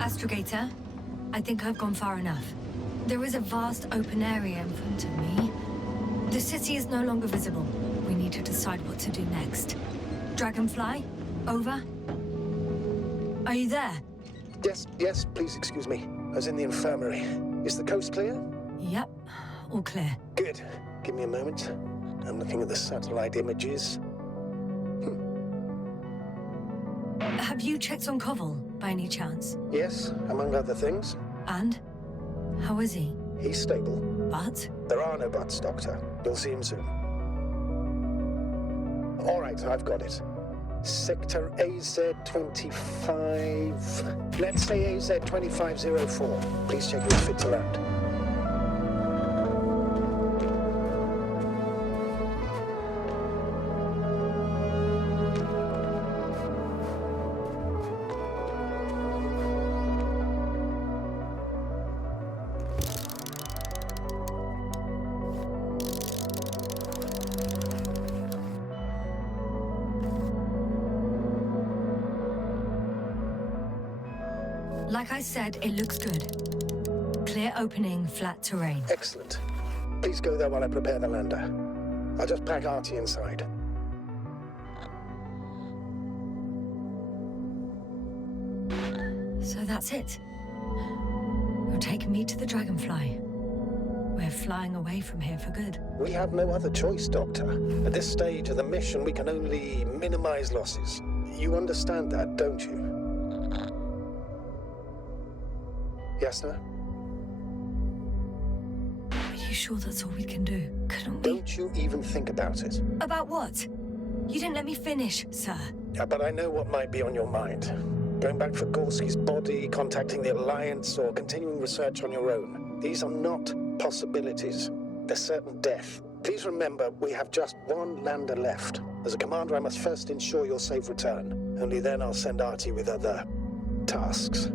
Astrogator, I think I've gone far enough. There is a vast open area in front of me. The city is no longer visible. We need to decide what to do next. Dragonfly, over. Are you there? Yes, please excuse me. I was in the infirmary. Is the coast clear? Yep, all clear. Good. Give me a moment. I'm looking at the satellite images. Have you checked on Koval, by any chance? Yes, among other things. And? How is he? He's stable. But? There are no buts, Doctor. You'll see him soon. All right, I've got it. Sector AZ-25... Let's say AZ-2504. Please check if it fits around. Like I said, it looks good. Clear opening, flat terrain. Excellent. Please go there while I prepare the lander. I'll just pack Artie inside. So that's it. You're taking me to the Dragonfly. We're flying away from here for good. We have no other choice, Doctor. At this stage of the mission, we can only minimize losses. You understand that, don't you? Yasna? Are you sure that's all we can do? Couldn't we? Don't you even think about it. About what? You didn't let me finish, sir. Yeah, but I know what might be on your mind. Going back for Gorski's body, contacting the Alliance, or continuing research on your own. These are not possibilities. They're certain death. Please remember, we have just one lander left. As a commander, I must first ensure your safe return. Only then I'll send Artie with other tasks.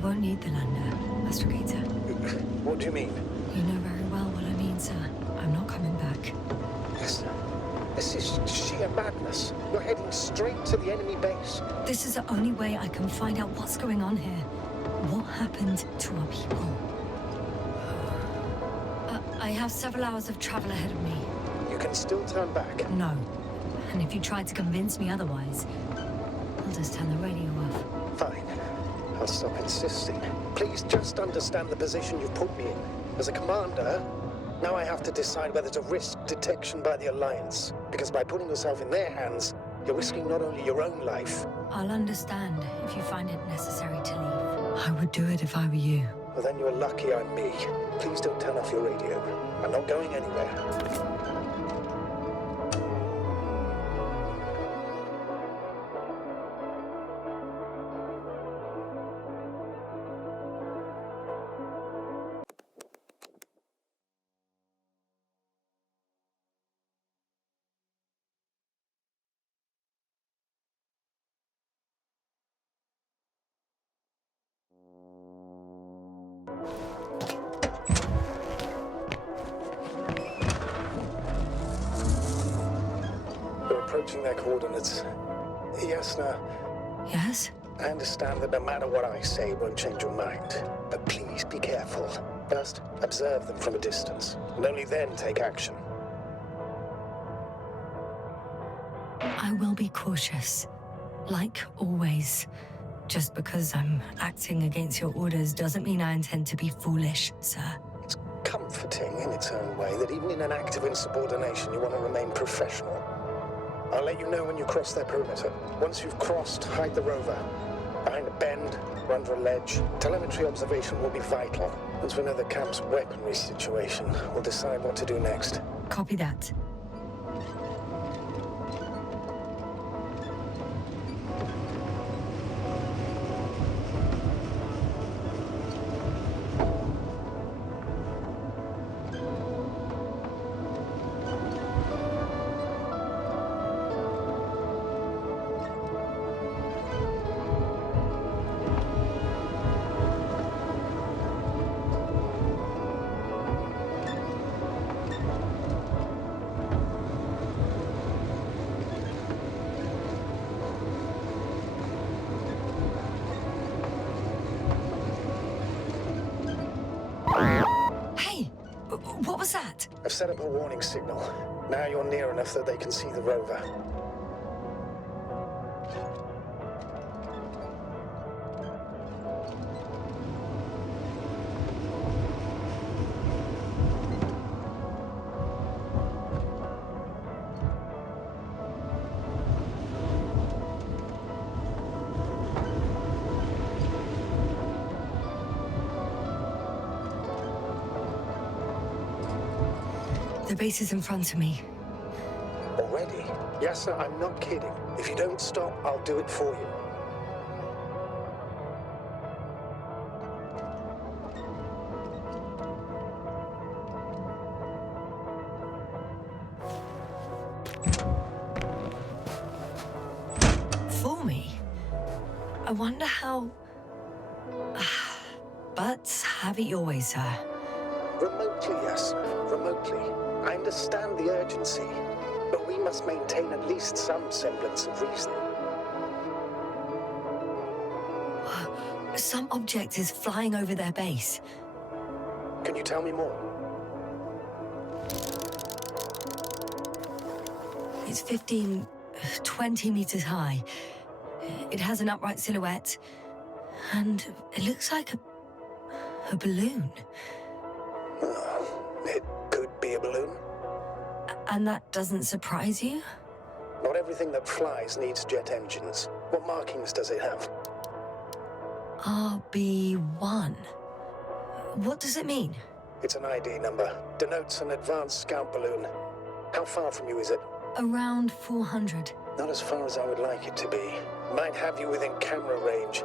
Won't need the lander, Astrogator. What do you mean? You know very well what I mean, sir. I'm not coming back. Listen, this is sheer madness. You're heading straight to the enemy base. This is the only way I can find out what's going on here. What happened to our people? I have several hours of travel ahead of me. You can still turn back. No. And if you try to convince me otherwise, I'll just turn the radio off. Fine. I'll stop insisting. Please just understand the position you've put me in. As a commander, Now I have to decide whether to risk detection by the Alliance, because by putting yourself in their hands, you're risking not only your own life... I'll understand if you find it necessary to leave. I would do it if I were you. Well, then you're lucky I'm me. Please don't turn off your radio. I'm not going anywhere. We're approaching their coordinates. Yasna, Yes? I understand that no matter what I say won't change your mind. But please be careful. First, observe them from a distance, and only then take action. I will be cautious. Like always. Just because I'm acting against your orders doesn't mean I intend to be foolish, sir. It's comforting in its own way that even in an act of insubordination you want to remain professional. I'll let you know when you cross their perimeter. Once you've crossed, hide the rover. Behind a bend, or under a ledge. Telemetry observation will be vital. Once we know the camp's weaponry situation, we'll decide what to do next. Copy that. What was that? I've set up a warning signal. Now you're near enough that they can see the rover. The base is in front of me. Already? Yasna, I'm not kidding. If you don't stop, I'll do it for you. For me? I wonder how... But have it your way, sir. Remotely, Yasna. Remotely. I understand the urgency, but we must maintain at least some semblance of reason. Some object is flying over their base. Can you tell me more? It's 15, 20 meters high. It has an upright silhouette, and it looks like a balloon. It could be a balloon. And that doesn't surprise you? Not everything that flies needs jet engines. What markings does it have? RB1. What does it mean? It's an ID number. Denotes an advanced scout balloon. How far from you is it? Around 400. Not as far as I would like it to be. Might have you within camera range.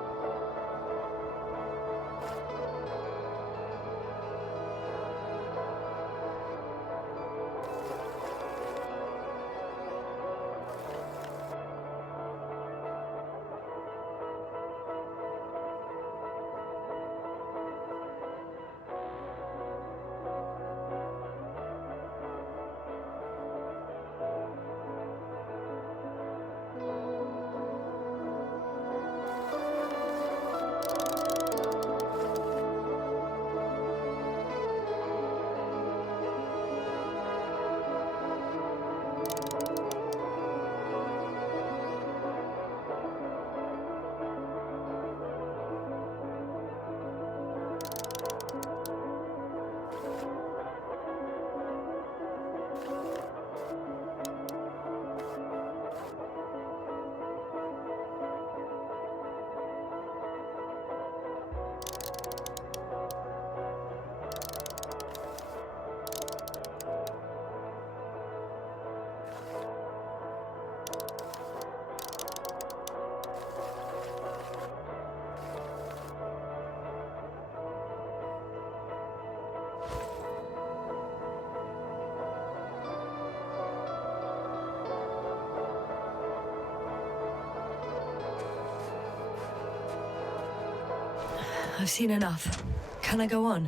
I've seen enough. Can I go on?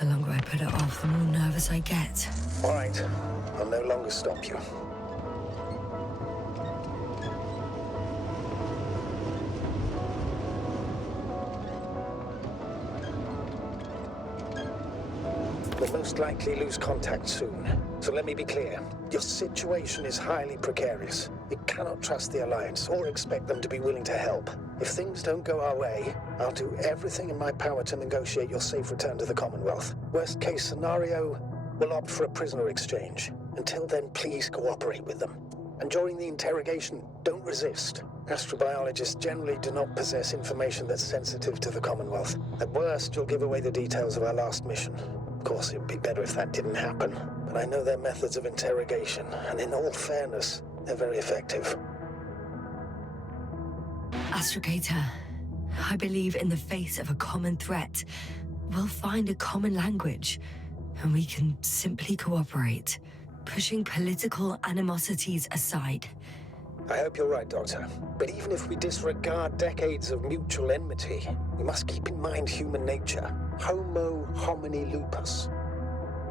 The longer I put it off, the more nervous I get. All right. I'll no longer stop you. We'll most likely lose contact soon. So let me be clear. Your situation is highly precarious. You cannot trust the Alliance or expect them to be willing to help. If things don't go our way, I'll do everything in my power to negotiate your safe return to the Commonwealth. Worst case scenario, we'll opt for a prisoner exchange. Until then, please cooperate with them. And during the interrogation, don't resist. Astrobiologists generally do not possess information that's sensitive to the Commonwealth. At worst, you'll give away the details of our last mission. Of course, it'd be better if that didn't happen. But I know their methods of interrogation, and in all fairness, they're very effective. Astrogator, I believe in the face of a common threat, we'll find a common language, and we can simply cooperate, pushing political animosities aside. I hope you're right, Doctor. But even if we disregard decades of mutual enmity, we must keep in mind human nature. Homo homini lupus.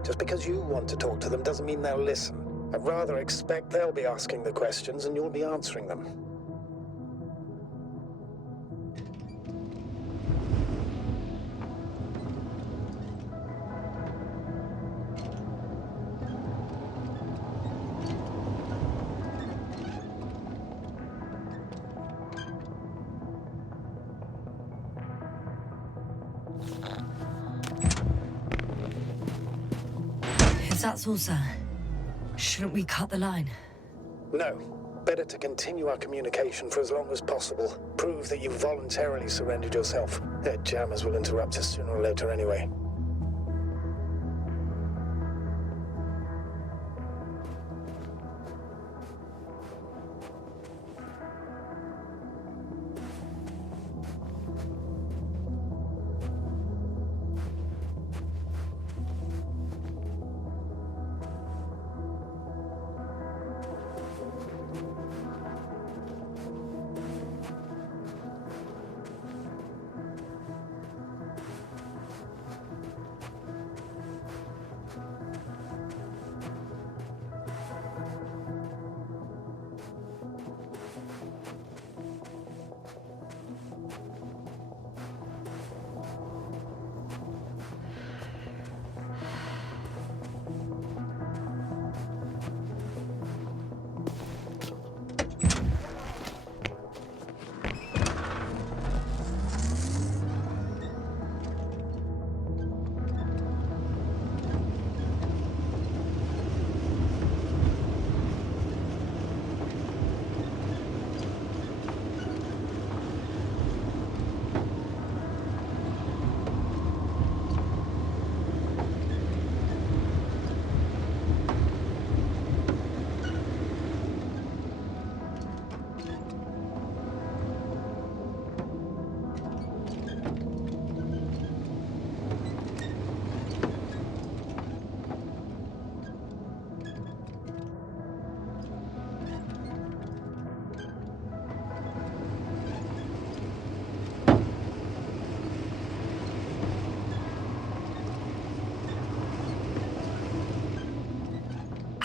Just because you want to talk to them doesn't mean they'll listen. I'd rather expect they'll be asking the questions and you'll be answering them. That's all, sir. Shouldn't we cut the line? No. Better to continue our communication for as long as possible. Prove that you voluntarily surrendered yourself. Their jammers will interrupt us sooner or later anyway.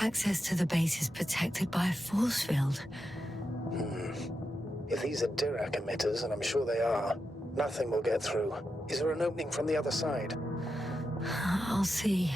Access to the base is protected by a force field. If these are Dirac emitters, and I'm sure they are, nothing will get through. Is there an opening from the other side? I'll see.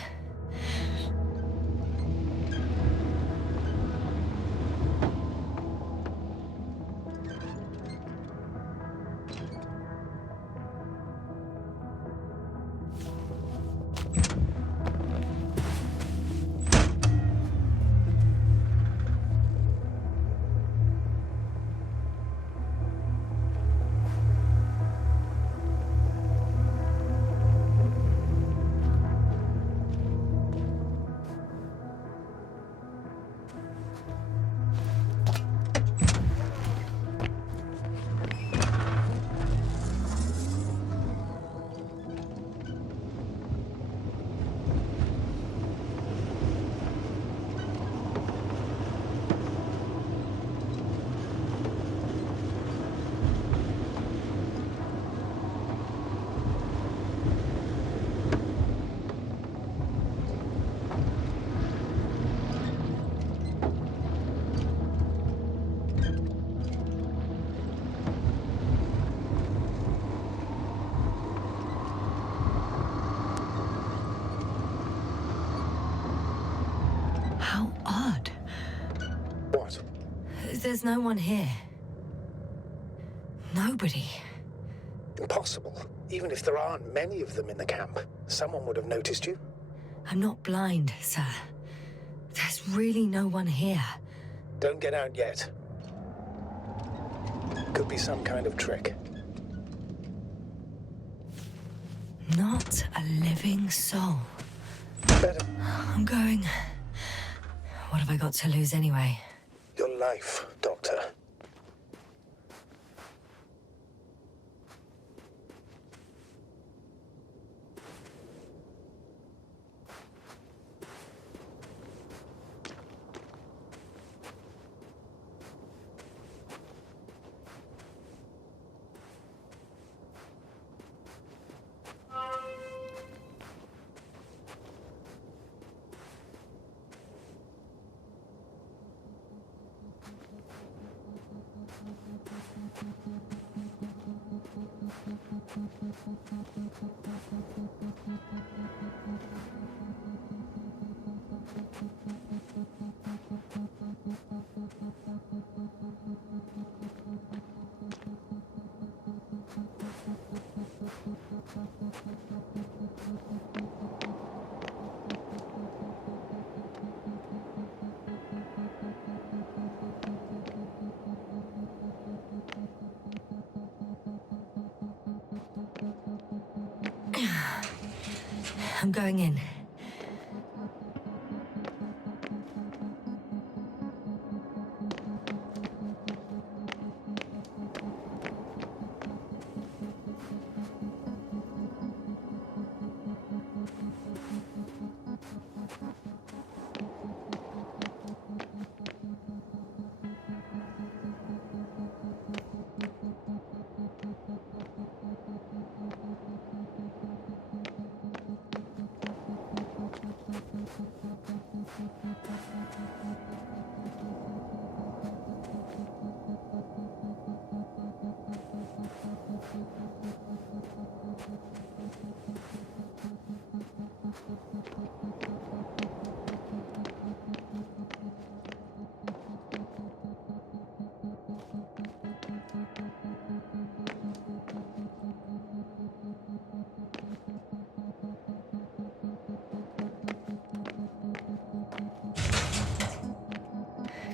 there's no one here. Nobody. Impossible. Even if there aren't many of them in the camp, someone would have noticed you. I'm not blind, sir. There's really no one here. Don't get out yet. Could be some kind of trick. Not a living soul. Better. I'm going. What have I got to lose anyway? Your life, Doctor. I'm going in.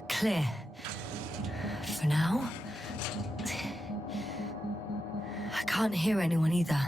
Clear. For now. I can't hear anyone either.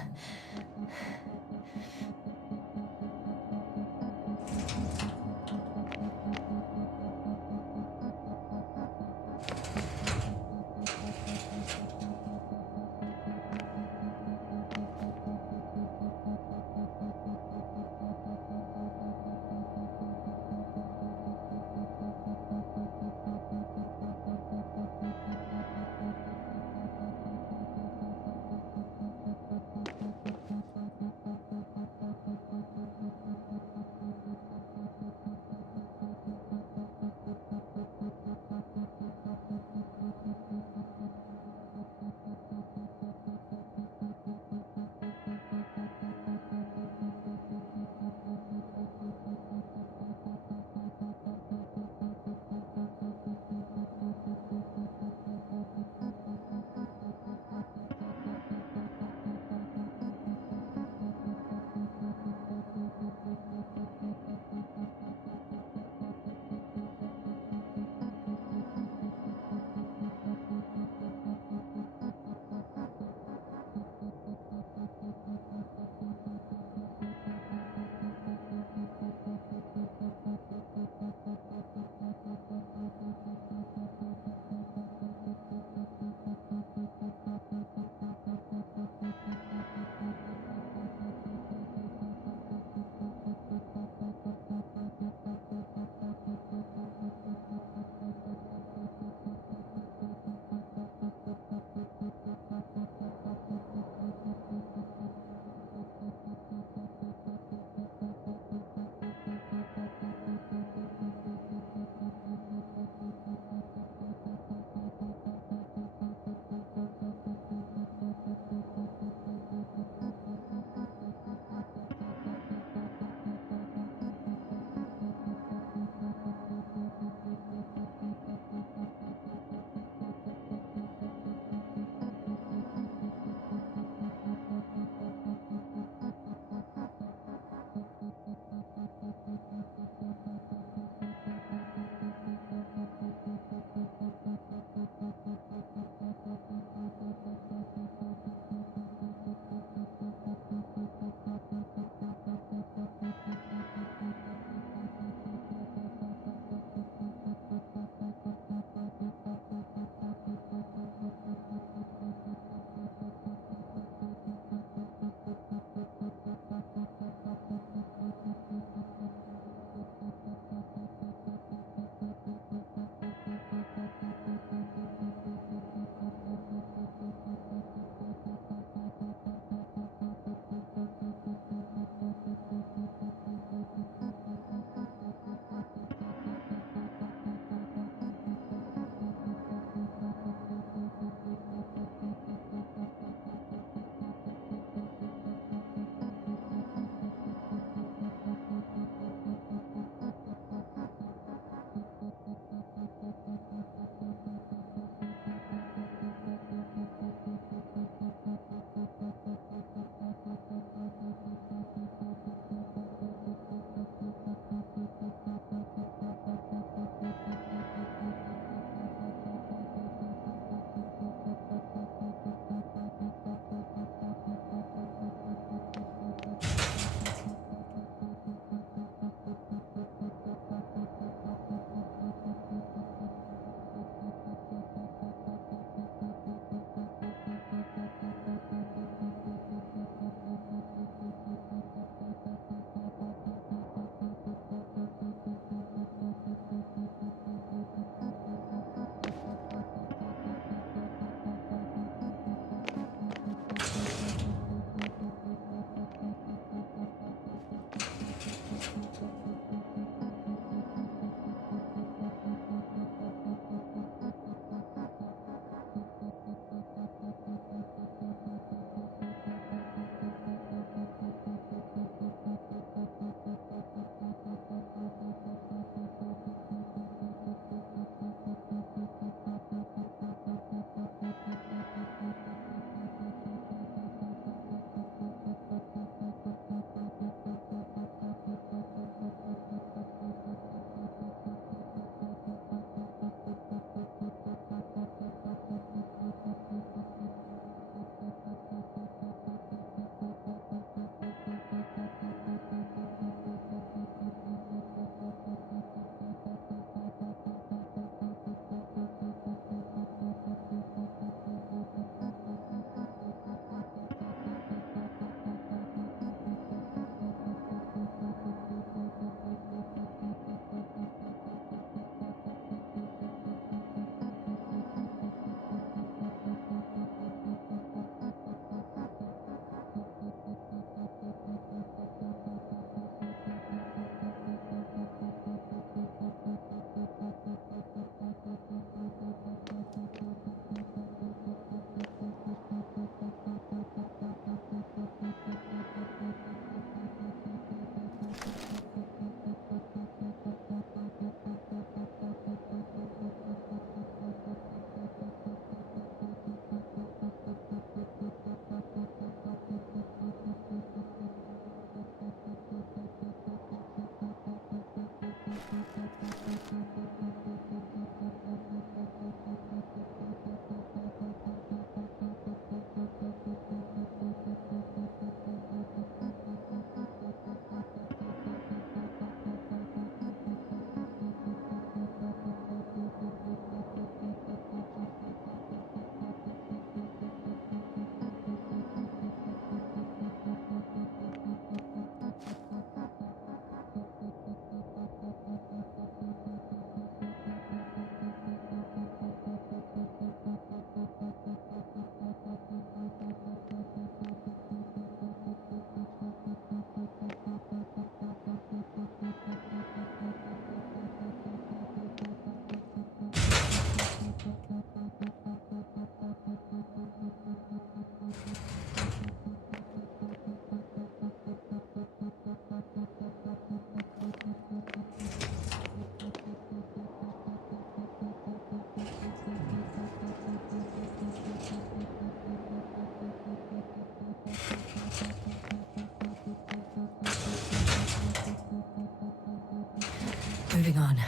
Moving on.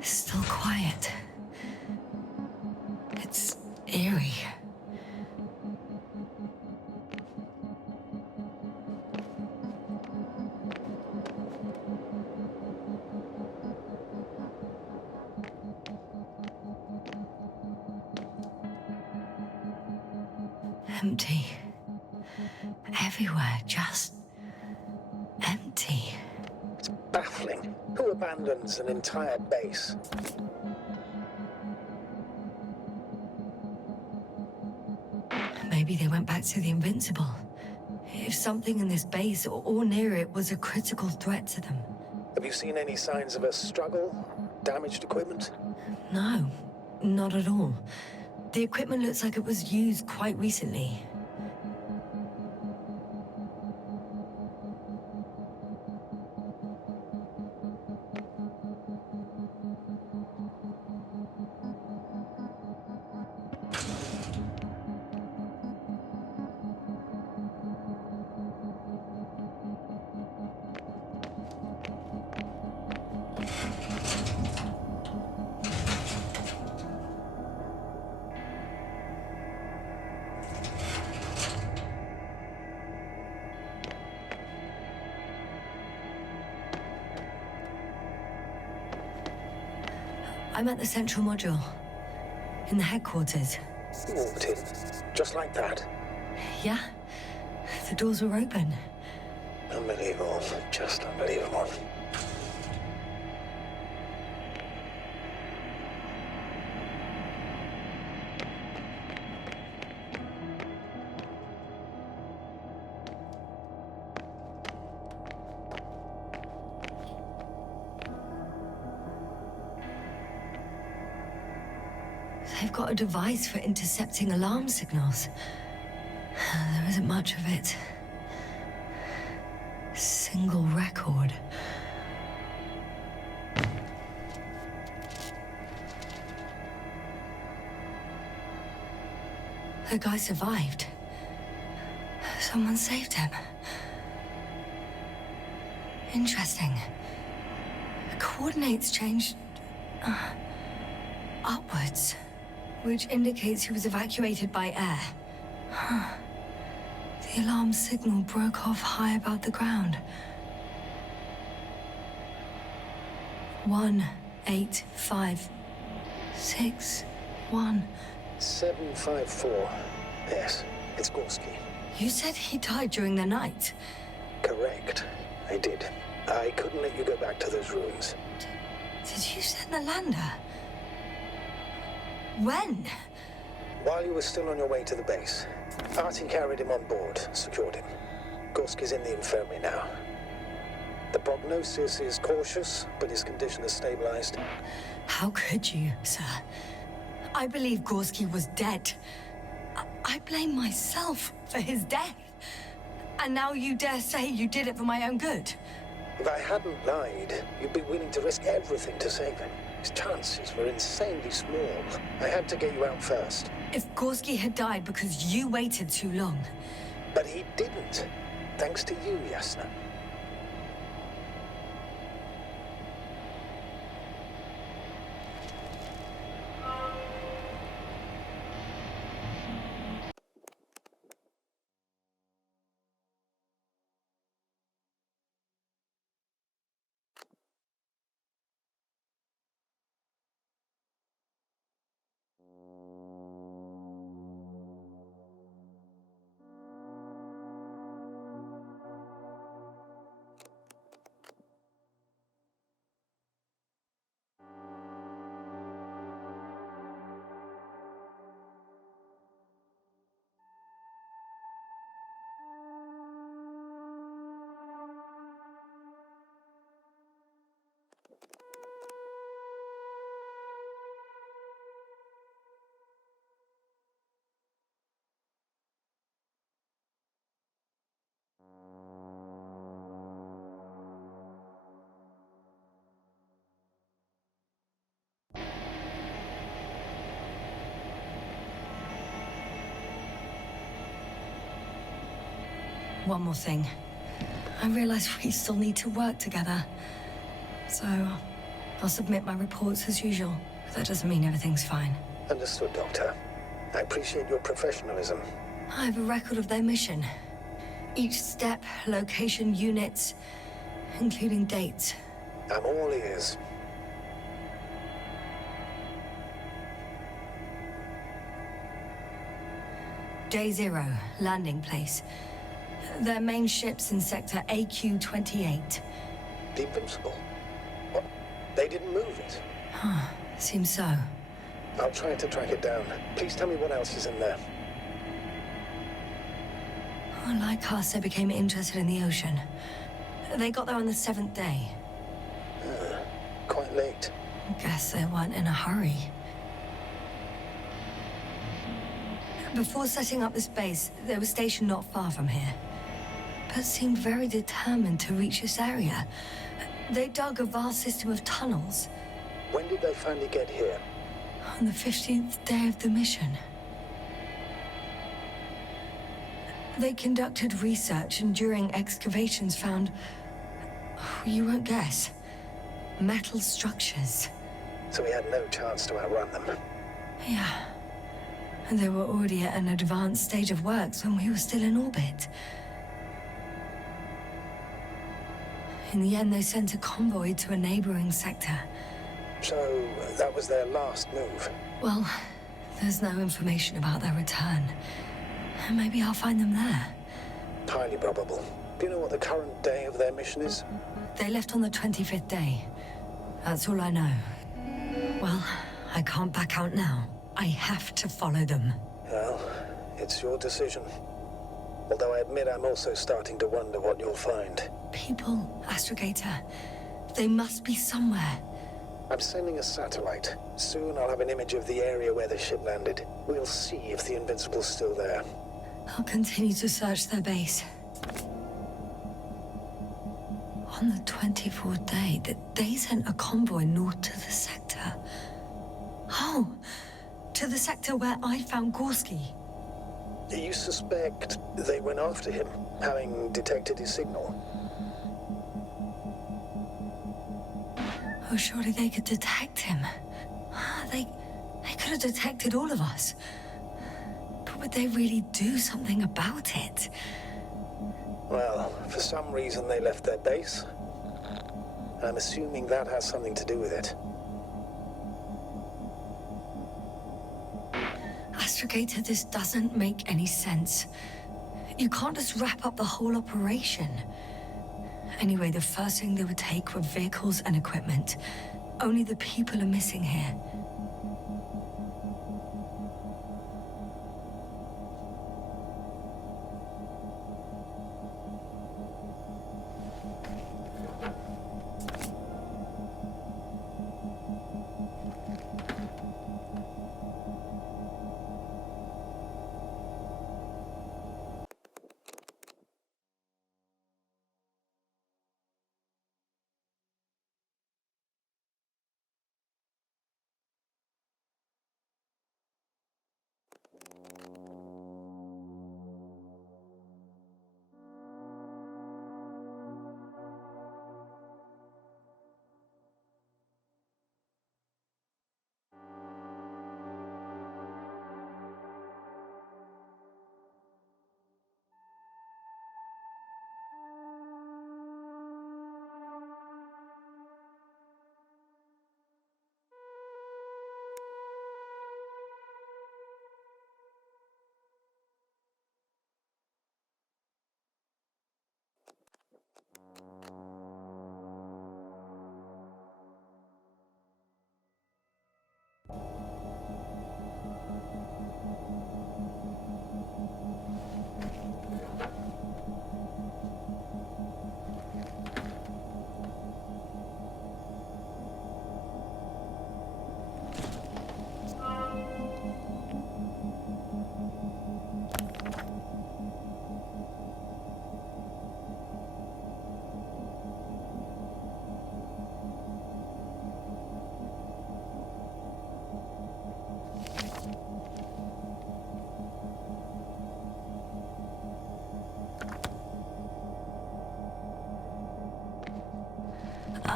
Still quiet. It's eerie. Empty. Everywhere, just empty. It's baffling. Who abandons an entire base? Maybe they went back to the Invincible. If something in this base or near it was a critical threat to them. Have you seen any signs of a struggle? Damaged equipment? No, not at all. The equipment looks like it was used quite recently. I'm at the central module. In the headquarters. You walked in, just like that. Yeah? The doors were open. Unbelievable. Just unbelievable. They've got a device for intercepting alarm signals. There isn't much of it. Single record. The guy survived. Someone saved him. Interesting. Coordinates changed upwards, which indicates he was evacuated by air. Huh. The alarm signal broke off high above the ground. 18561. 754. Yes, it's Gorski. You said he died during the night. Correct. I did. I couldn't let you go back to those ruins. Did you send the lander? When? While you were still on your way to the base, Artie carried him on board, secured him. Gorski's in the infirmary now. The prognosis is cautious, but his condition has stabilized. How could you, sir? I believe Gorski was dead. I blame myself for his death. And now you dare say you did it for my own good? If I hadn't lied, you'd be willing to risk everything to save him. His chances were insanely small. I had to get you out first. If Gorski had died because you waited too long... But he didn't. Thanks to you, Yasna. One more thing. I realize we still need to work together. So, I'll submit my reports as usual. But that doesn't mean everything's fine. Understood, Doctor. I appreciate your professionalism. I have a record of their mission. Each step, location, units, including dates. I'm all ears. Day 0, landing place. Their main ship's in sector AQ-28. The Invincible? What? They didn't move it? Huh, seems so. I'll try to track it down. Please tell me what else is in there. Oh, like us, they became interested in the ocean. They got there on the 7th day. Quite late. Guess they weren't in a hurry. Before setting up this base, they were stationed not far from here, but seemed very determined to reach this area. They dug a vast system of tunnels. When did they finally get here? On the 15th day of the mission. They conducted research and during excavations found, you won't guess, metal structures. So we had no chance to outrun them. Yeah. And they were already at an advanced stage of works when we were still in orbit. In the end, they sent a convoy to a neighboring sector. So that was their last move. Well, there's no information about their return. Maybe I'll find them there. Highly probable. Do you know what the current day of their mission is? They left on the 25th day. That's all I know. Well, I can't back out now. I have to follow them. Well, it's your decision. Although I admit I'm also starting to wonder what you'll find. People, Astrogator. They must be somewhere. I'm sending a satellite. Soon I'll have an image of the area where the ship landed. We'll see if the Invincible's still there. I'll continue to search their base. On the 24th day, they sent a convoy north to the sector. Oh, to the sector where I found Gorski. You suspect they went after him, having detected his signal? Oh, surely they could detect him. They could have detected all of us. But would they really do something about it? Well, for some reason they left their base. I'm assuming that has something to do with it. Astrogator, this doesn't make any sense. You can't just wrap up the whole operation. Anyway, the first thing they would take were vehicles and equipment. Only the people are missing here.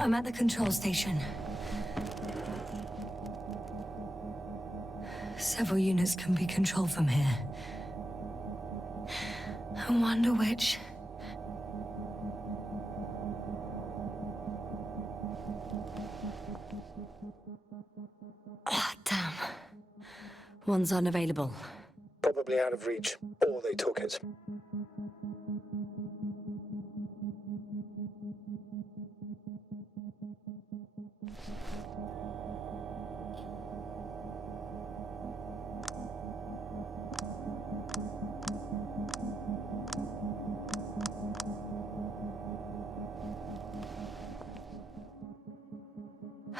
I'm at the control station. Several units can be controlled from here. I wonder which... Ah, damn. One's unavailable. Probably out of reach, or they took it.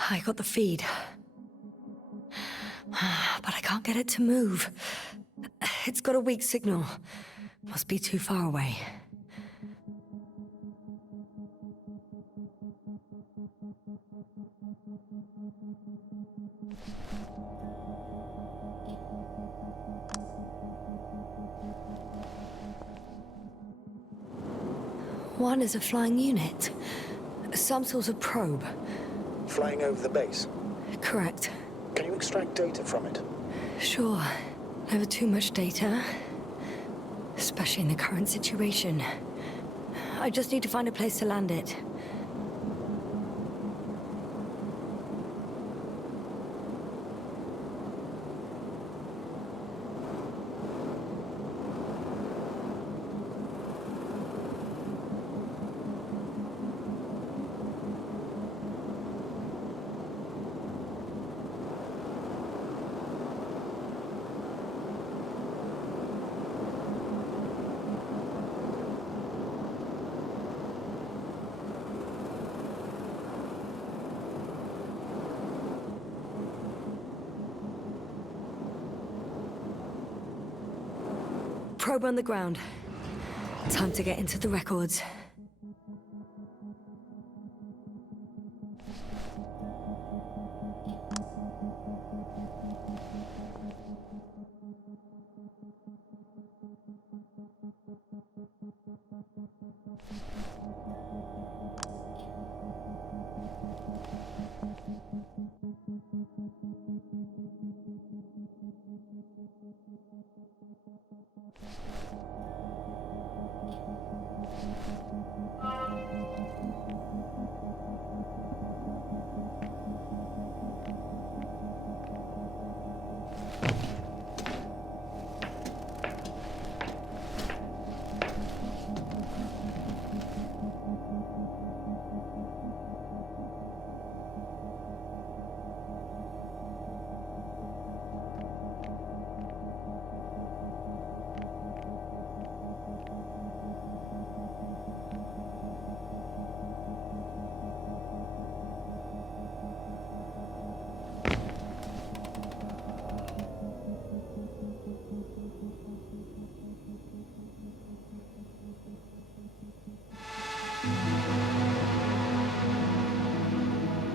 I got the feed. But I can't get it to move. It's got a weak signal. Must be too far away. One is a flying unit. Some sort of probe. Flying over the base. Correct. Can you extract data from it? Sure. Never too much data. Especially in the current situation. I just need to find a place to land it. Probe on the ground. Time to get into the records.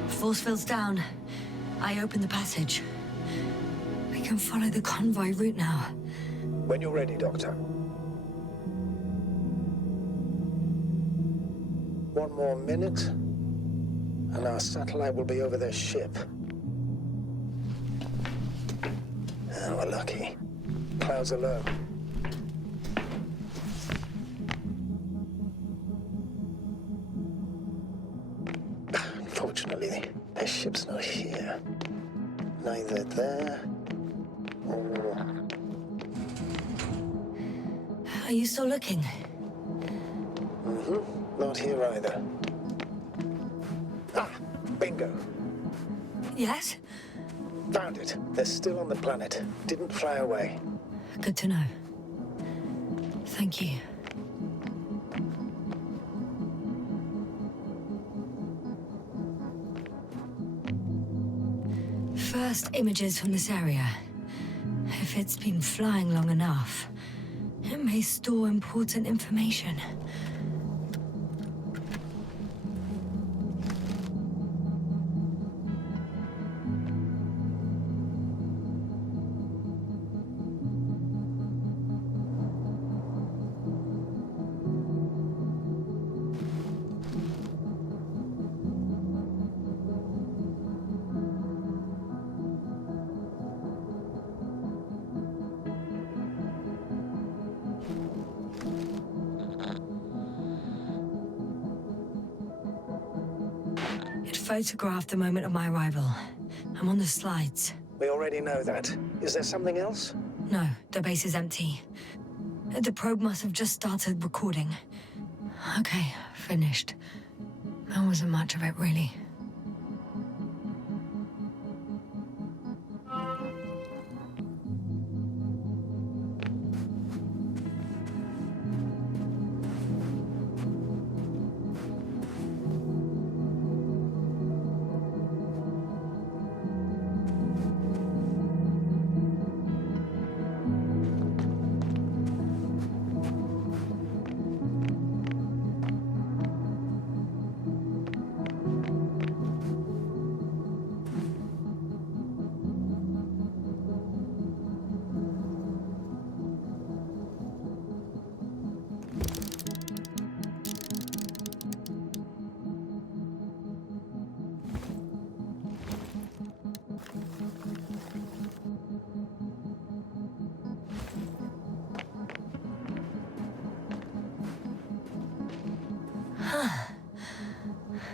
Force field's down. I open the passage. We can follow the convoy route now. When you're ready, Doctor. One more minute, and our satellite will be over their ship. Oh, we're lucky. Clouds are low. Unfortunately, their ship's not here. Neither there or... Are you still looking? Not here either. Ah, bingo. Yes? Found it. They're still on the planet. Didn't fly away. Good to know. Thank you. First images from this area. If it's been flying long enough, it may store important information. photographed the moment of my arrival. I'm on the slides. We already know that. Is there something else? No, the base is empty. The probe must have just started recording. Okay, finished. There wasn't much of it, really.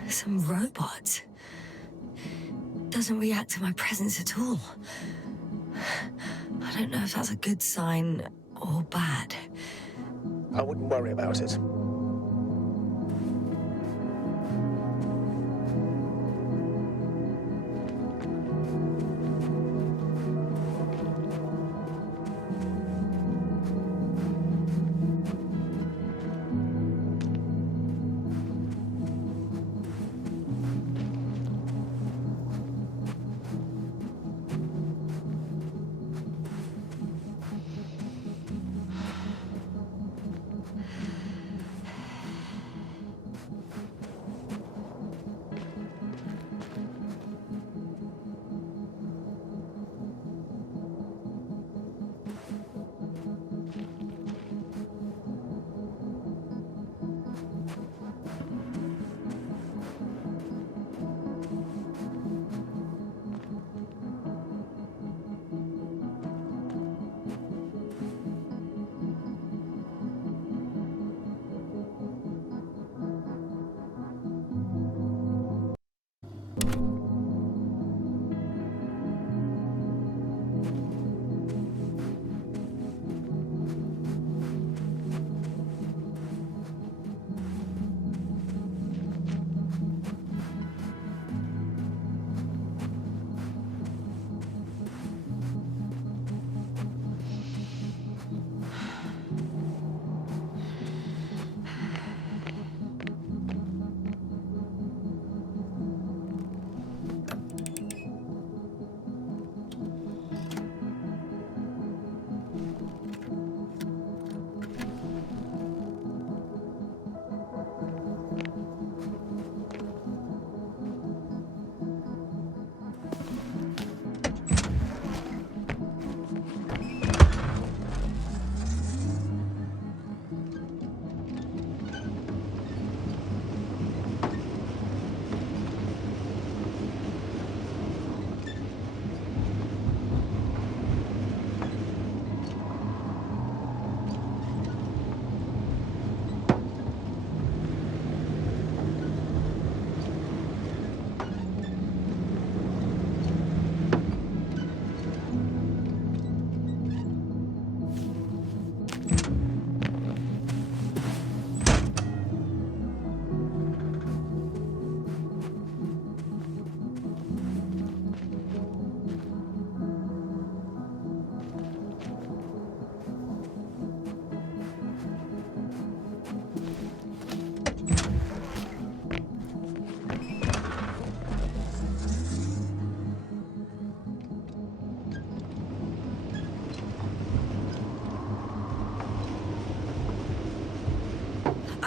Some robot. Doesn't react to my presence at all. I don't know if that's a good sign or bad. I wouldn't worry about it.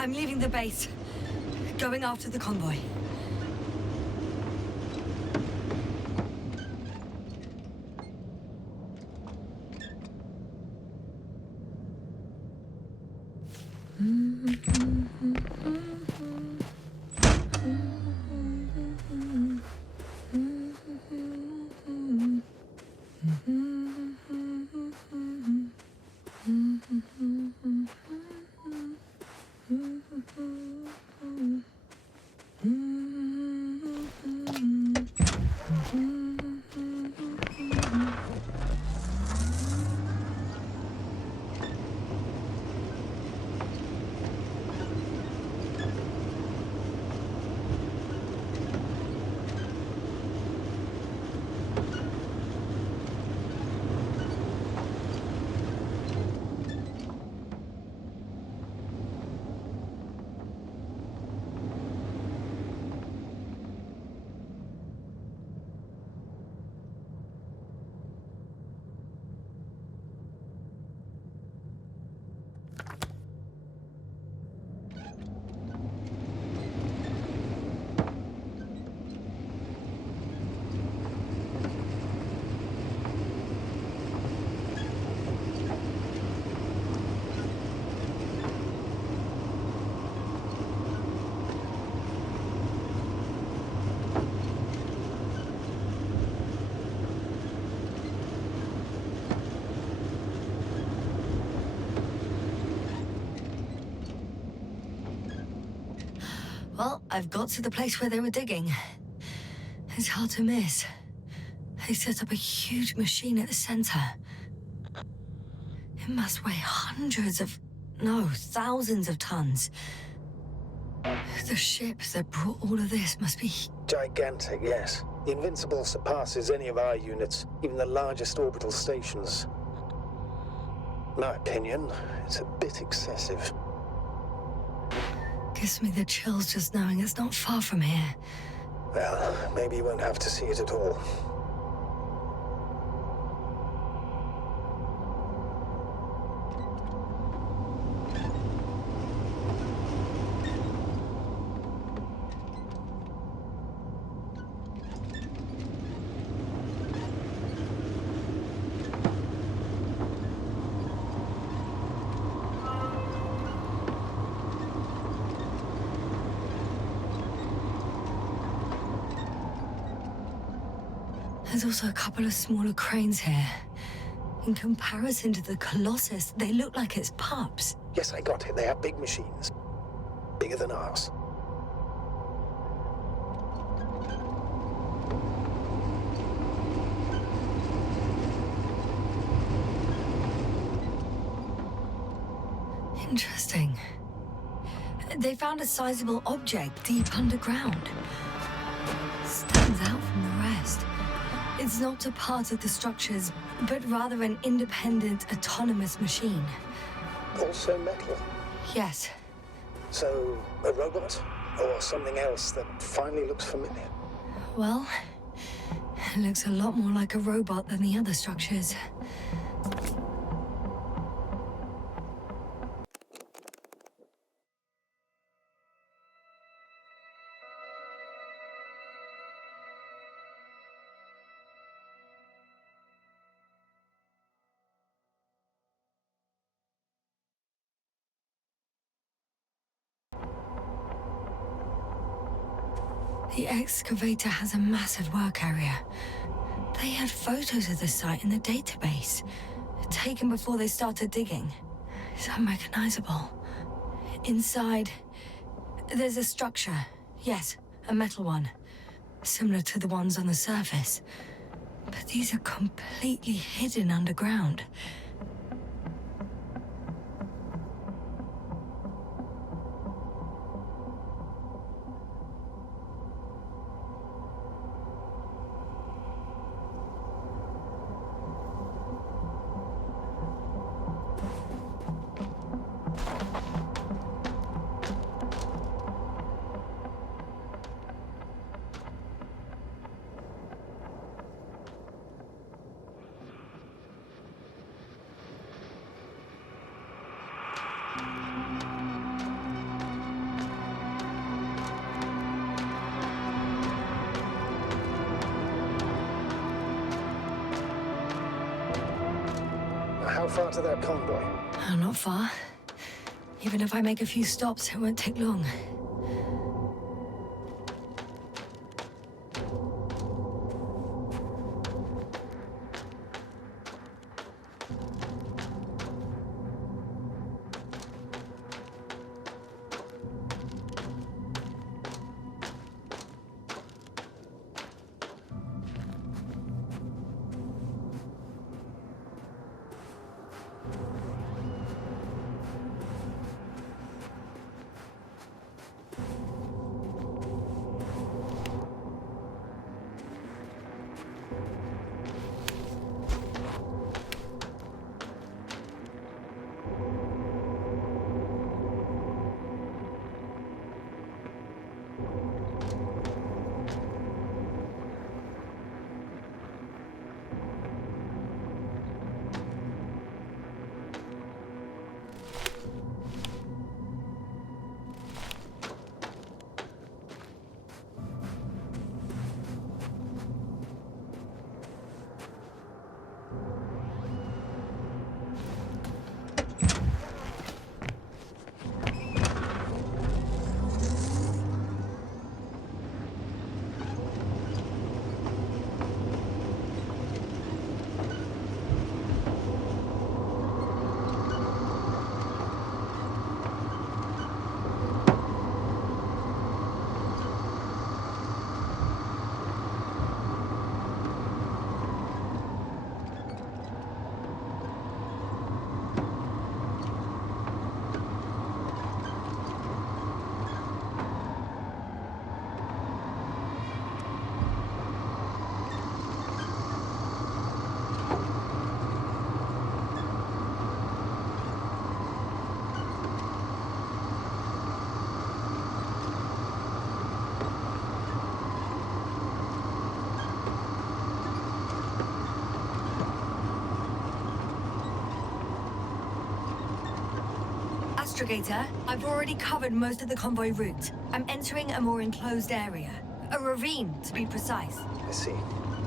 I'm leaving the base. Going after the convoy. Well, I've got to the place where they were digging. It's hard to miss. They set up a huge machine at the center. It must weigh thousands of tons. The ship that brought all of this must be... Gigantic, yes. The Invincible surpasses any of our units, even the largest orbital stations. In my opinion, it's a bit excessive. Gives me the chills just knowing it's not far from here. Well, maybe you won't have to see it at all. There's also a couple of smaller cranes here. In comparison to the Colossus, they look like it's pups. Yes, I got it. They are big machines. Bigger than ours. Interesting. They found a sizable object deep underground. Stands out from the rest. It's not a part of the structures, but rather an independent, autonomous machine. Also metal? Yes. So, a robot? Or something else that finally looks familiar? Well, it looks a lot more like a robot than the other structures. The excavator has a massive work area. They had photos of the site in the database, taken before they started digging. It's unrecognizable. Inside, there's a structure. Yes, a metal one. Similar to the ones on the surface. But these are completely hidden underground. How far to that convoy? Oh, not far. Even if I make a few stops, it won't take long. Astrogator, I've already covered most of the convoy route. I'm entering a more enclosed area. A ravine, to be precise. I see.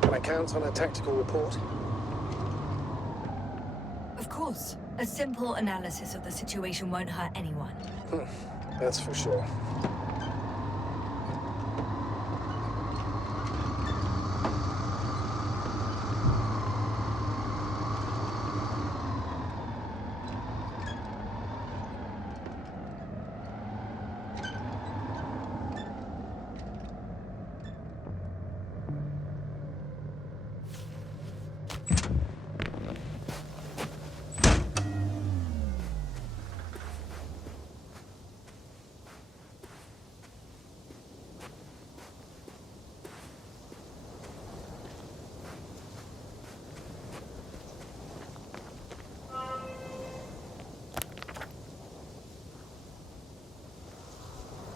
Can I count on a tactical report? Of course. A simple analysis of the situation won't hurt anyone. That's for sure.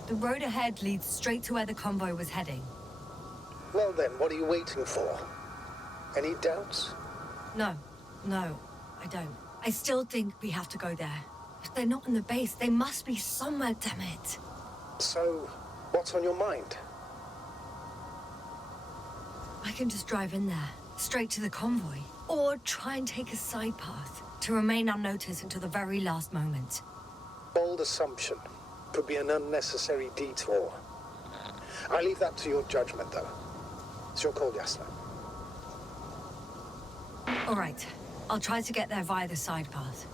The road ahead leads straight to where the convoy was heading. Well then, what are you waiting for? Any doubts? No, I don't. I still think we have to go there. If they're not in the base, they must be somewhere, damn it. So, what's on your mind? I can just drive in there, straight to the convoy. Or try and take a side path, to remain unnoticed until the very last moment. Bold assumption. Could be an unnecessary detour. I leave that to your judgment, though. It's your call, Yasna. All right. I'll try to get there via the side path.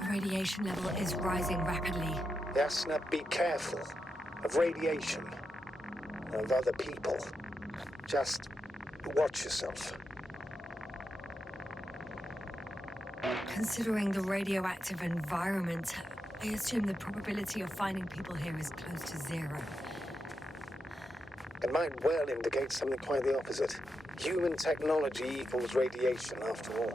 The radiation level is rising rapidly. Yasna, be careful of radiation, of other people. Just watch yourself. Considering the radioactive environment, I assume the probability of finding people here is close to zero. It might well indicate something quite the opposite. Human technology equals radiation, after all.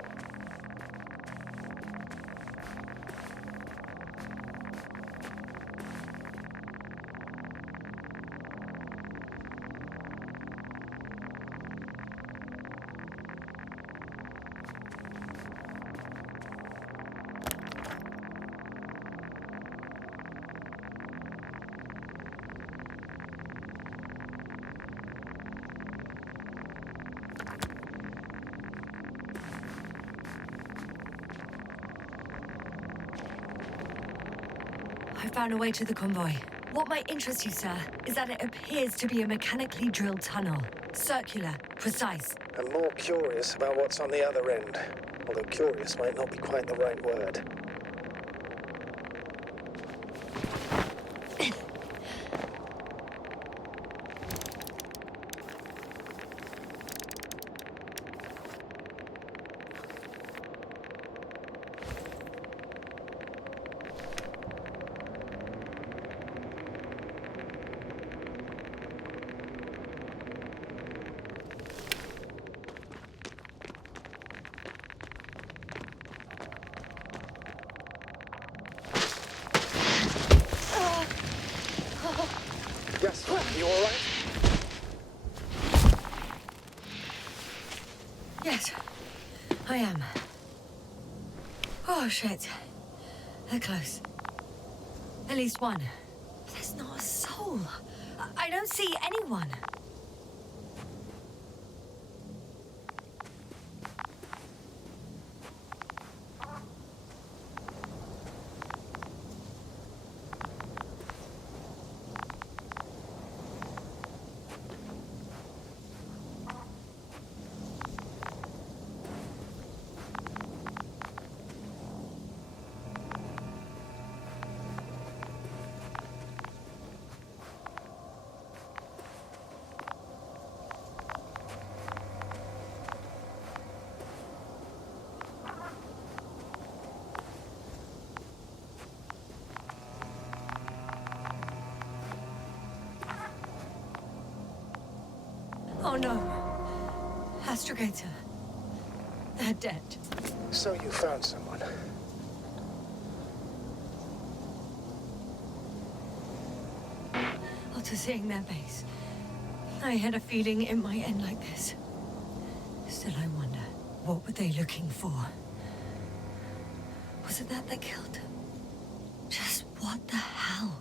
I found a way to the convoy. What might interest you, sir, is that it appears to be a mechanically drilled tunnel. Circular, precise. I'm more curious about what's on the other end. Although curious might not be quite the right word. Yasna, you all right? Yes, I am. Oh, shit. They're close. At least one. But there's not a soul. I don't see anyone. Oh no. Astrogator. They're dead. So you found someone. After seeing their base, I had a feeling it might end like this. Still, I wonder, what were they looking for? Was it that killed them? Just what the hell?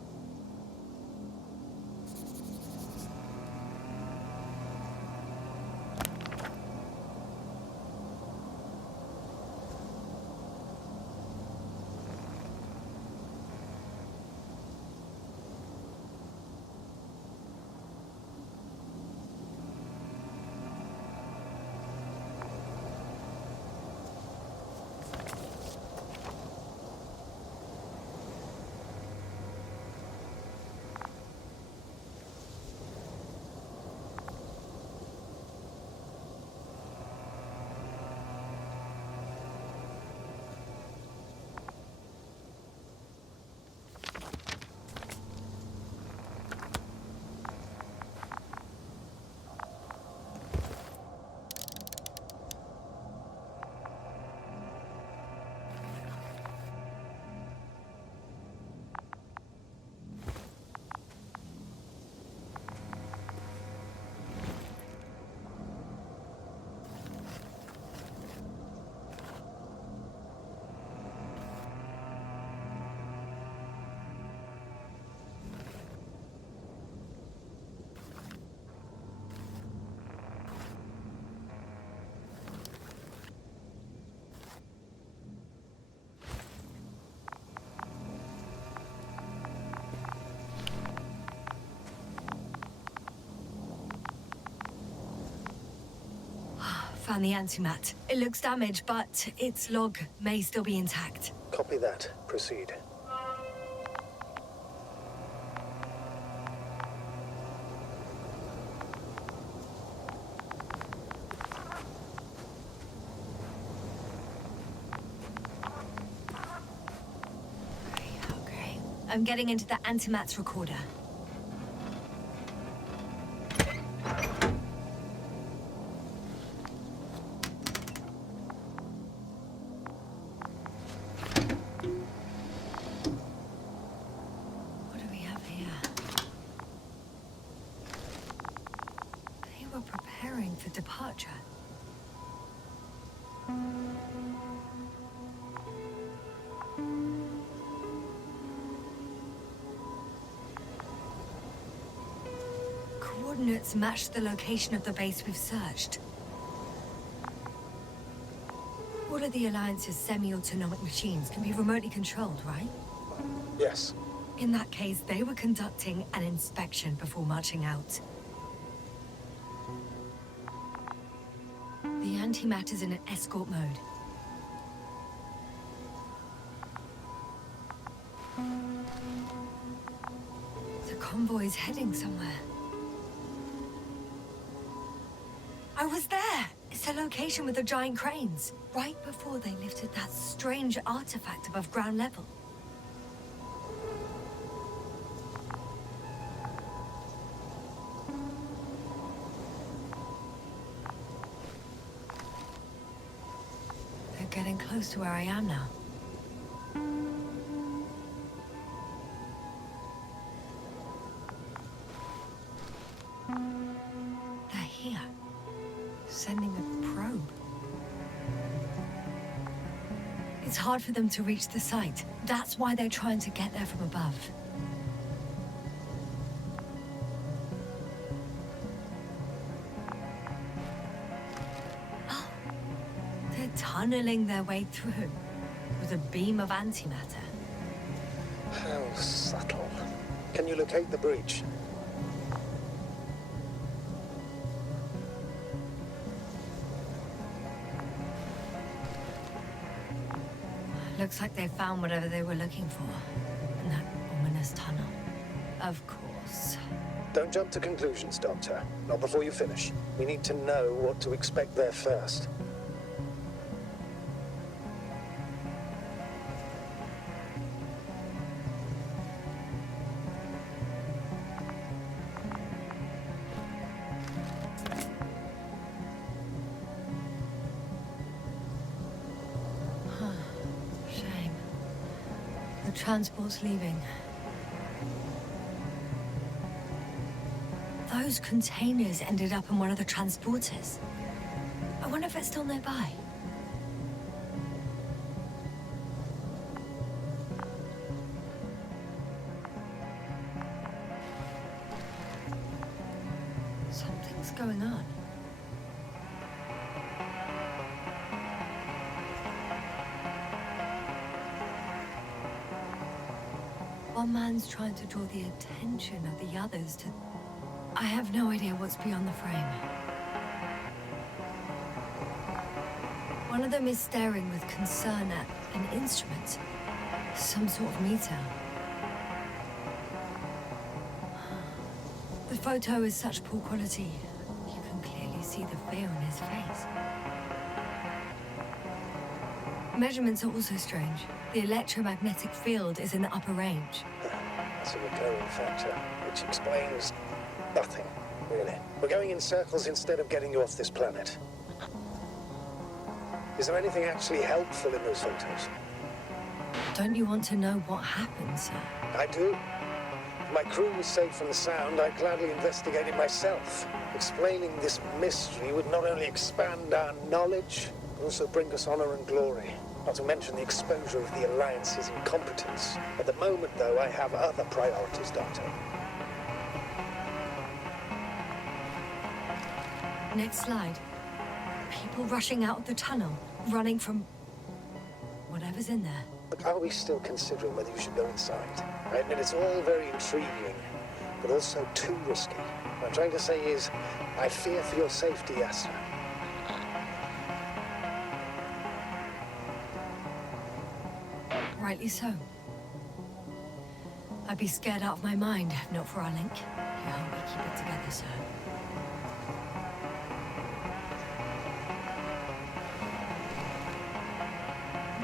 Found the antimat. It looks damaged, but its log may still be intact. Copy that. Proceed. Okay. I'm getting into the antimat's recorder. For departure. Coordinates match the location of the base we've searched. All of the Alliance's semi-autonomic machines can be remotely controlled, right? Yes. In that case, they were conducting an inspection before marching out. The antimatter's in an escort mode. The convoy's heading somewhere. I was there! It's the location with the giant cranes. Right before they lifted that strange artifact above ground level. They're getting close to where I am now. They're here. Sending a probe. It's hard for them to reach the site. That's why they're trying to get there from above. Oh, they're tunneling their way through with a beam of antimatter. How subtle. Can you locate the breach? Looks like they found whatever they were looking for in that ominous tunnel. Of course. Don't jump to conclusions, Doctor. Not before you finish. We need to know what to expect there first. The transport's leaving. Those containers ended up in one of the transporters. I wonder if it's still nearby. Something's going on. One man's trying to draw the attention of the others to... I have no idea what's beyond the frame. One of them is staring with concern at an instrument. Some sort of meter. The photo is such poor quality. You can clearly see the fear on his face. Measurements are also strange. The electromagnetic field is in the upper range. That's a recurring factor, which explains nothing, really. We're going in circles instead of getting you off this planet. Is there anything actually helpful in those photos? Don't you want to know what happened, sir? I do. If my crew was safe from the sound, I'd gladly investigate it myself. Explaining this mystery would not only expand our knowledge, but also bring us honor and glory. Not to mention the exposure of the Alliance's incompetence. At the moment, though, I have other priorities, Doctor. Next slide. People rushing out of the tunnel, running from... whatever's in there. But are we still considering whether you should go inside? I admit it's all very intriguing, but also too risky. What I'm trying to say is, I fear for your safety, Yasna. Rightly so. I'd be scared out of my mind if not for our link. I hope we keep it together, sir.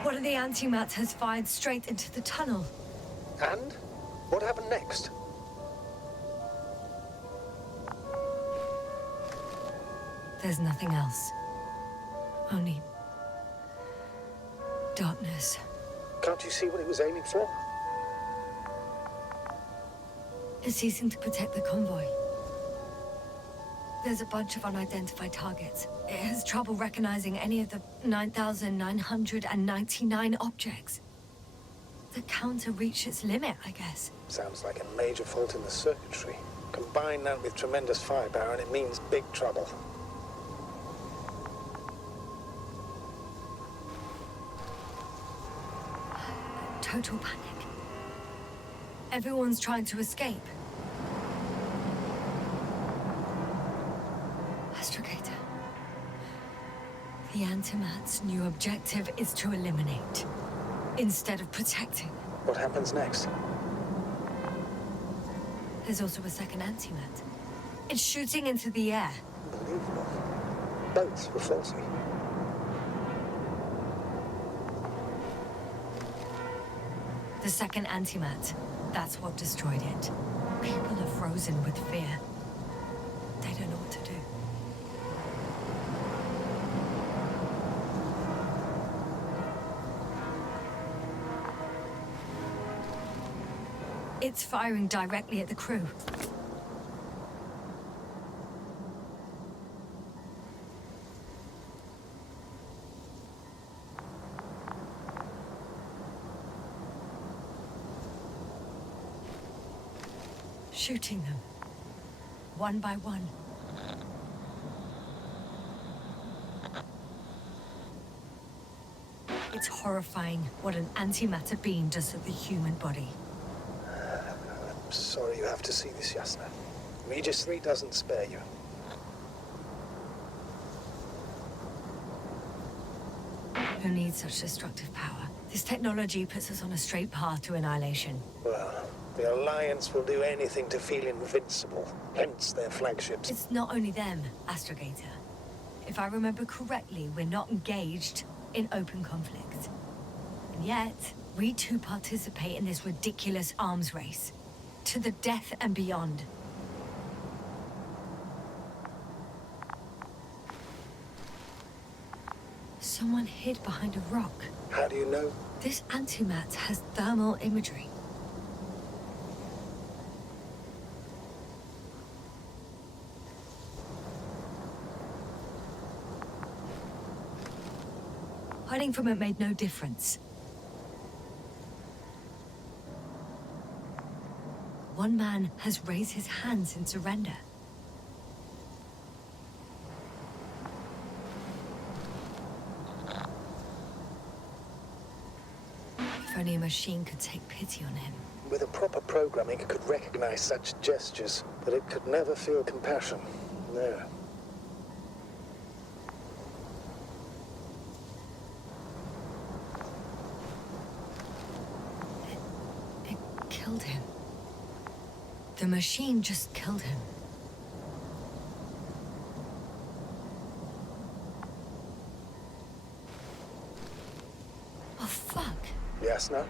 One of the antimatters fired straight into the tunnel. And? What happened next? There's nothing else. Only... darkness. Can't you see what it was aiming for? It's ceasing to protect the convoy. There's a bunch of unidentified targets. It has trouble recognizing any of the 9,999 objects. The counter reached its limit, I guess. Sounds like a major fault in the circuitry. Combine that with tremendous firepower and it means big trouble. Total panic. Everyone's trying to escape. Astrogator. The Antimat's new objective is to eliminate, instead of protecting. What happens next? There's also a second Antimat. It's shooting into the air. Unbelievable. Both were faulty. The second Antimat. That's what destroyed it. People are frozen with fear. They don't know what to do. It's firing directly at the crew. Shooting them, one by one. It's horrifying what an antimatter beam does to the human body. I'm sorry you have to see this, Yasna. Regis III doesn't spare you. Who needs such destructive power? This technology puts us on a straight path to annihilation. Well, the Alliance will do anything to feel invincible, hence their flagships. It's not only them, Astrogator. If I remember correctly, we're not engaged in open conflict. And yet, we too participate in this ridiculous arms race. To the death and beyond. Someone hid behind a rock. How do you know? This antimat has thermal imagery. Hiding from it made no difference. One man has raised his hands in surrender. If only a machine could take pity on him. With a proper programming, it could recognize such gestures, but it could never feel compassion. No. It killed him. The machine just killed him. Oh, fuck. Yasna?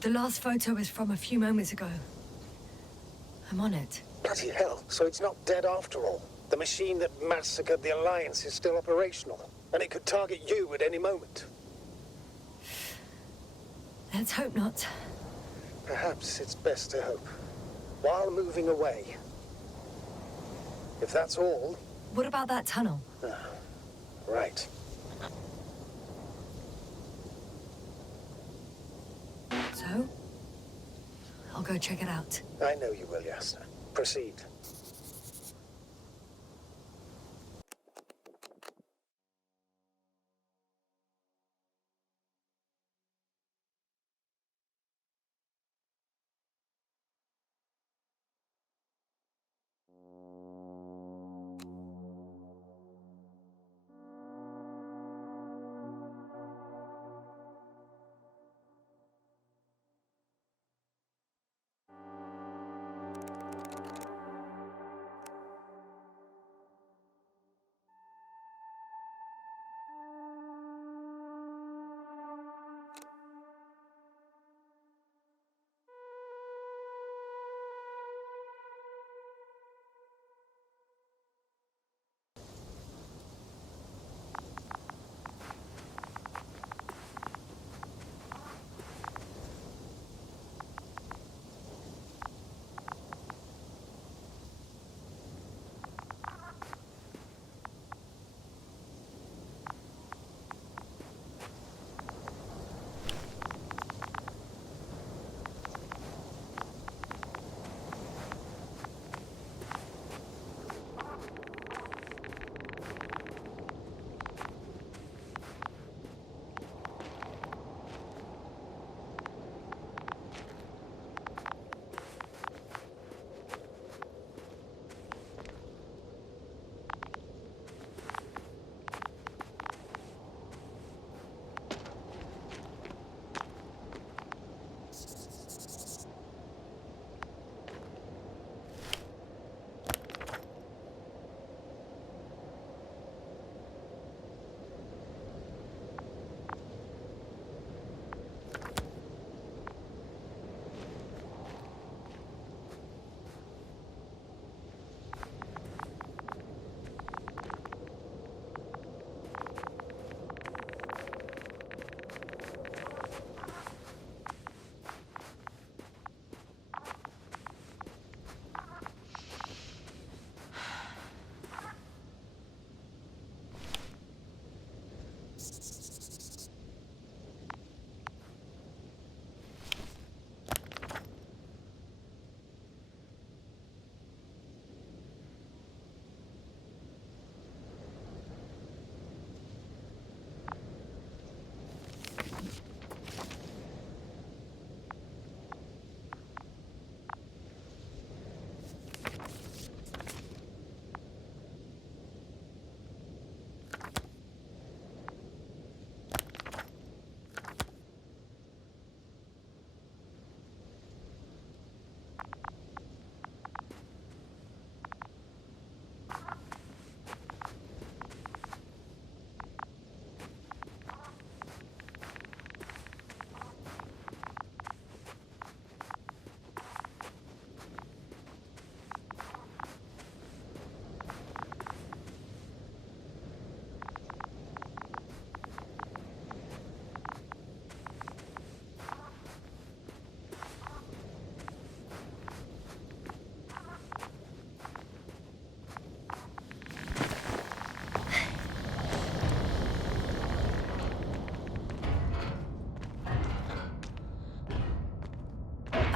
The last photo is from a few moments ago. I'm on it. Bloody hell, so it's not dead after all. The machine that massacred the Alliance is still operational, and it could target you at any moment. Let's hope not. Perhaps it's best to hope. While moving away. If that's all... What about that tunnel? Right. So? I'll go check it out. I know you will, Yasna. Proceed.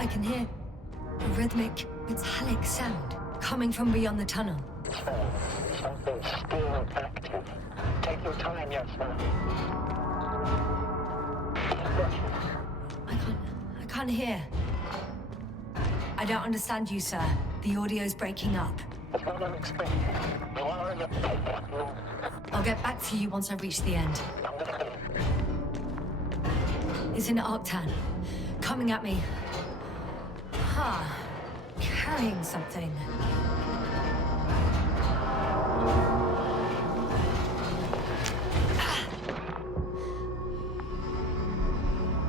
I can hear a rhythmic, metallic sound coming from beyond the tunnel. Something's still active. Take your time, Yasna. I can't hear. I don't understand you, sir. The audio's breaking up. It's not unexpected. You are in a room. I'll get back to you once I reach the end. It's an Arctan. Coming at me. Carrying something.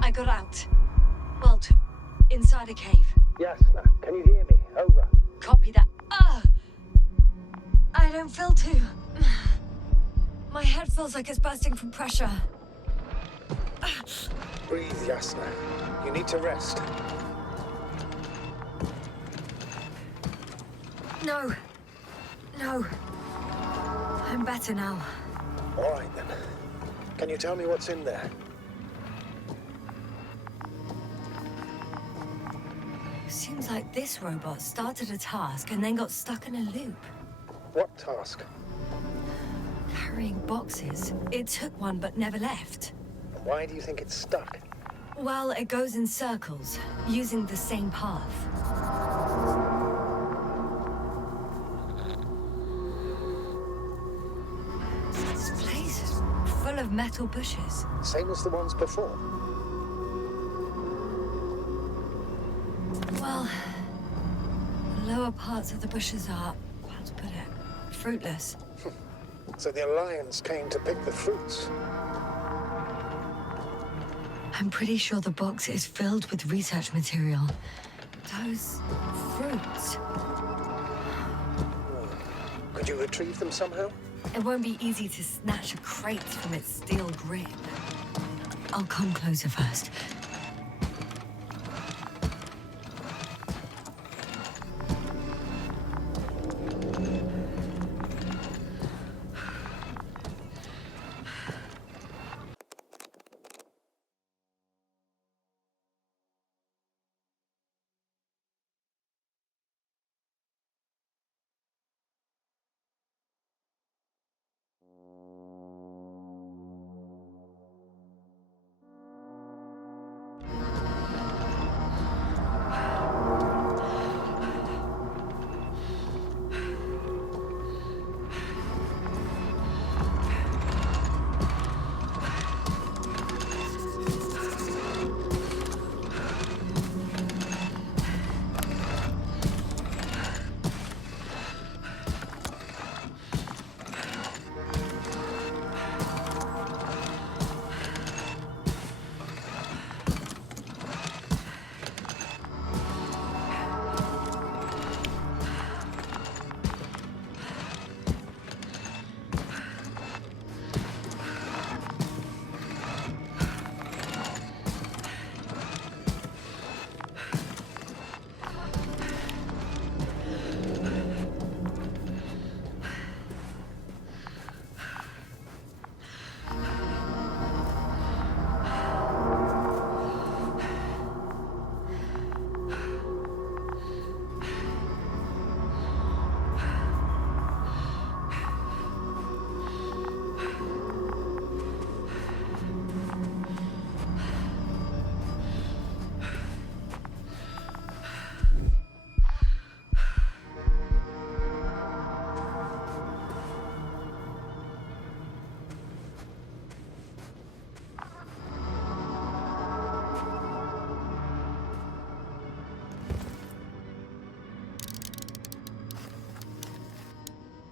I got out. Well, inside a cave. Yasna, can you hear me? Over. Copy that. I don't feel too... My head feels like it's bursting from pressure. Breathe, Yasna. You need to rest. No. I'm better now. All right, then. Can you tell me what's in there? Seems like this robot started a task and then got stuck in a loop. What task? Carrying boxes. It took one but never left. Why do you think it's stuck? Well, it goes in circles, using the same path. This place is full of metal bushes. Same as the ones before. Well, the lower parts of the bushes are, how to put it, fruitless. So the Alliance came to pick the fruits. I'm pretty sure the box is filled with research material. Those fruits. Could you retrieve them somehow? It won't be easy to snatch a crate from its steel grip. I'll come closer first.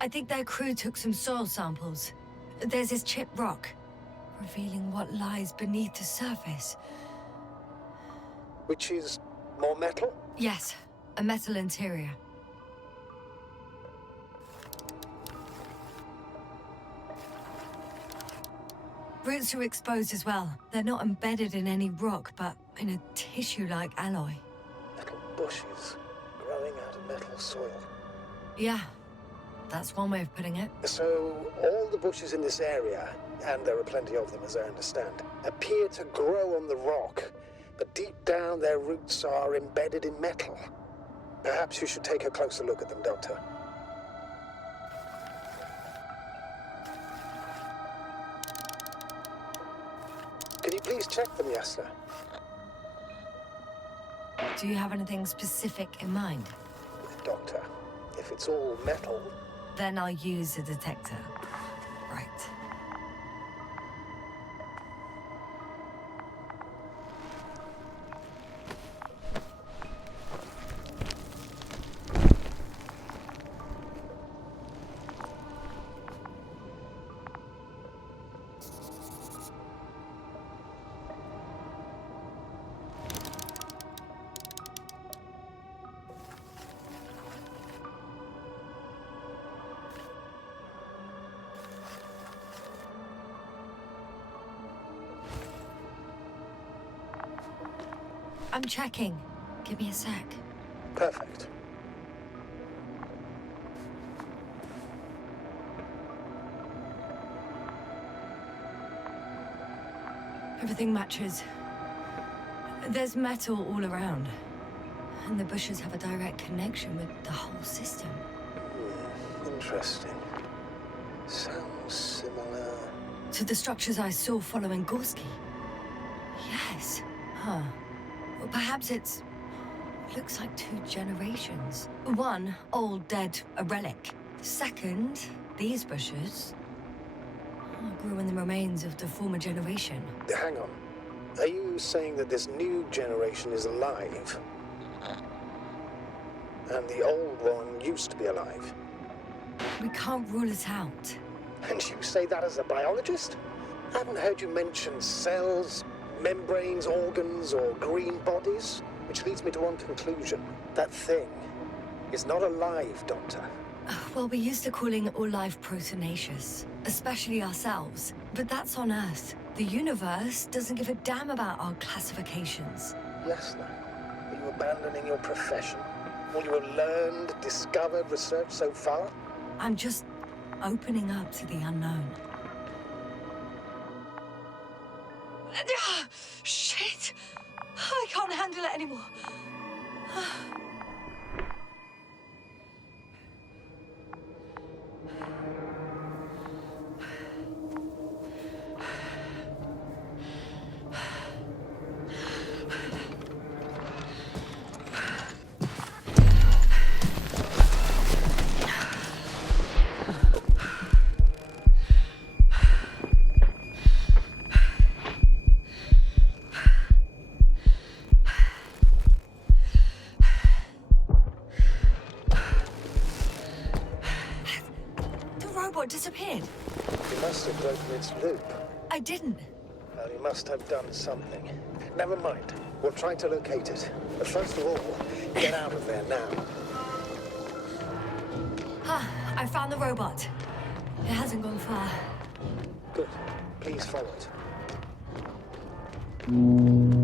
I think their crew took some soil samples. There's this chipped rock, revealing what lies beneath the surface. Which is more metal? Yes, a metal interior. Roots are exposed as well. They're not embedded in any rock, but in a tissue-like alloy. Little bushes growing out of metal soil. Yeah, that's one way of putting it. So, all the bushes in this area, and there are plenty of them as I understand, appear to grow on the rock but deep down their roots are embedded in metal. Perhaps you should take a closer look at them, Doctor. Can you please check them, Yasna? Do you have anything specific in mind? Doctor, if it's all metal... Then I'll use a detector. Right. I'm checking. Give me a sec. Perfect. Everything matches. There's metal all around. And the bushes have a direct connection with the whole system. Interesting. Sounds similar... To the structures I saw following Gorski. Yes. Huh. Well, perhaps it's... looks like 2 generations. One, old, dead, a relic. Second, these bushes grew in the remains of the former generation. Hang on. Are you saying that this new generation is alive? And the old one used to be alive? We can't rule it out. And you say that as a biologist? I haven't heard you mention cells, membranes, organs, or green bodies, which leads me to one conclusion. That thing is not alive, Doctor. Well, we're used to calling all life proteinaceous, especially ourselves. But that's on Earth. The universe doesn't give a damn about our classifications. Yasna, are you abandoning your profession? All you have learned, discovered, researched so far? I'm just opening up to the unknown. Shit! I can't handle it anymore. Disappeared. You must have broken its loop. I didn't. Well, you must have done something. Never mind. We'll try to locate it. But first of all, get out of there now. I found the robot. It hasn't gone far. Good. Please follow it.